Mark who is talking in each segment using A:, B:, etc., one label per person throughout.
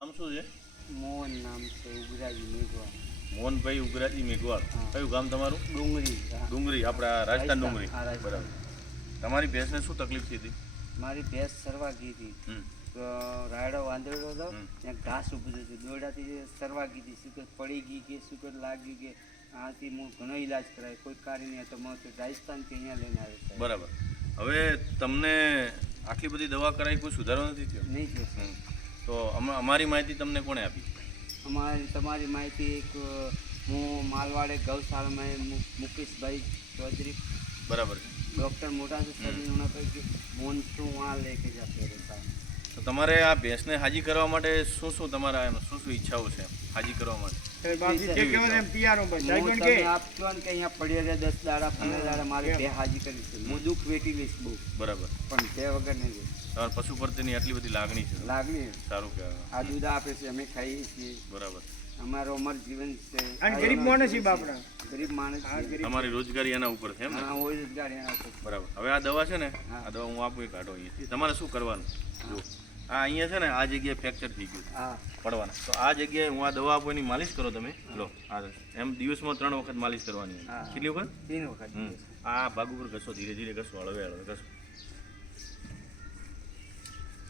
A: નામ શું છે?
B: મોહન નામ છે ઉગરાજી મેઘવા
A: મોહનભાઈ ઉગરાજી મેઘવાળ. કયું ગામ તમારું?
B: ડુંગળી હા.
A: ડુંગરી આપણા રાજસ્થાન ડુંગરી. બરાબર. તમારી ભેંસને શું તકલીફ થઈ હતી?
B: મારી ભેંસ સરવાગી હતી. તો રાયડો વાંદરડો હતો. ત્યાં ઘાસ ઊભું હતું. દોડાથી સરવાગી હતી શું પડી ગઈ કે કે લાગી કે આથી હું ઘણો ઈલાજ કરાય. કોઈ કાર્ય નહીં તો મને રાજસ્થાનથી અહીંયા લઈને આવે
A: બરાબર. હવે તમને આટલી બધી દવા કરાવી કોઈ સુધારો નથી થયો?
B: નહીં થયો.
A: તો અમારી માહિતી તમને કોણે આપી?
B: અમારી તમારી માહિતી એક હું માલવાડે ગૌશાળામાં મુકેશભાઈ ચૌધરી.
A: બરાબર.
B: ડૉક્ટર મોટા છે સર મોહન શું આ લઈ કે જતો રહેતા
A: તો તમારે આ ભેંસને હાજી કરવા માટે શું શું તમારા એમ શું શું ઈચ્છાઓ છે હાજી કરવા માટે?
B: આપ ને કે અહીંયા પડ્યા રહે દસ દાડા પંદર દાડા મારે બે હાજી કરી છે. હું દુઃખ વેઠી લઈશ બહુ.
A: બરાબર.
B: પણ તે વગર નહીં.
A: તમારા પશુ પ્રત્યેની આટલી બધી લાગણી છે.
B: લાગણી
A: સારું કહેવાય.
B: આ દૂધ આપે છે અમે ખાઈએ છીએ.
A: બરાબર.
B: અમારો અમર જીવન છે.
C: અને ગરીબ માણસ છીએ બાપડા.
B: ગરીબ માણસ છીએ.
A: તમારી રોજગારી એના ઉપર છે એમ ને?
B: હા હોય એના ઉપર.
A: બરાબર. હવે આ દવા છે ને આ દવા હું આપું એ કાઢો અહીંયાથી તમારે શું કરવાનું? જો આ અહીંયા છે ને આ જગ્યાએ ફ્રેક્ચર થઈ ગયું
B: હા.
A: પડવાના. તો આ જગ્યાએ હું આ દવા આપો એની માલિશ કરો તમે. લો આ એમ દિવસમાં ત્રણ વખત માલિશ કરવાની કેટલી વખત?
B: ત્રણ વખત.
A: આ ભાગ ઉપર ઘસો ધીરે ધીરે ઘસો હળવે હળવે ઘસો.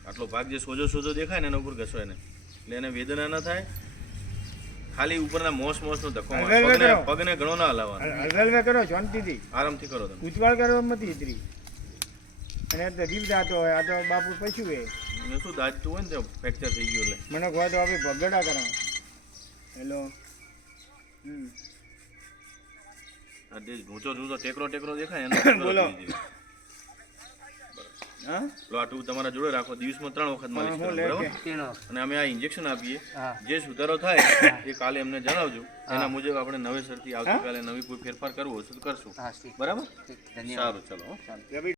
A: આટલો ભાગ જે સોજો સોજો દેખાય ને એના ઉપર ઘસો એને. એટલે એને વેદના ન થાય. ખાલી ઉપરના મોસ ધક્કો મારો.
C: હળવે હળવે
A: પગને પગને ઘણો ના હલાવવાનો.
C: હલવે કરો શાંતિથી.
A: આરામથી કરો તમે.
C: ઉચવાળ કરવા નથી ઇતરી અને તો જીવ જાતો હોય આ તો બાપુ પશુ હે
A: એને શું દાજતું હોય ને તો ફ્રેક્ચર થઈ ગયું એટલે.
C: મને કહો તો આપણે ભગડા કરા હેલો. હમ.
A: જે ઊંચો ઊંચો ટેકરો ટેકરો દેખાય એનો
C: બોલો. હા?
A: લો આ ટૂ તમારા જોડે રાખો દિવસમાં ત્રણ વખત માલિશ કરો બરાબર? અને અમે આ ઇન્જેક્શન આપીએ. જે સુધારો થાય એ કાલે અમને જણાવજો. એના મુજબ આપણે નવેસરથી આવતીકાલે નવી કોઈ ફેરફાર કરવો હોય તો કરશું. બરાબર? સારું ચલો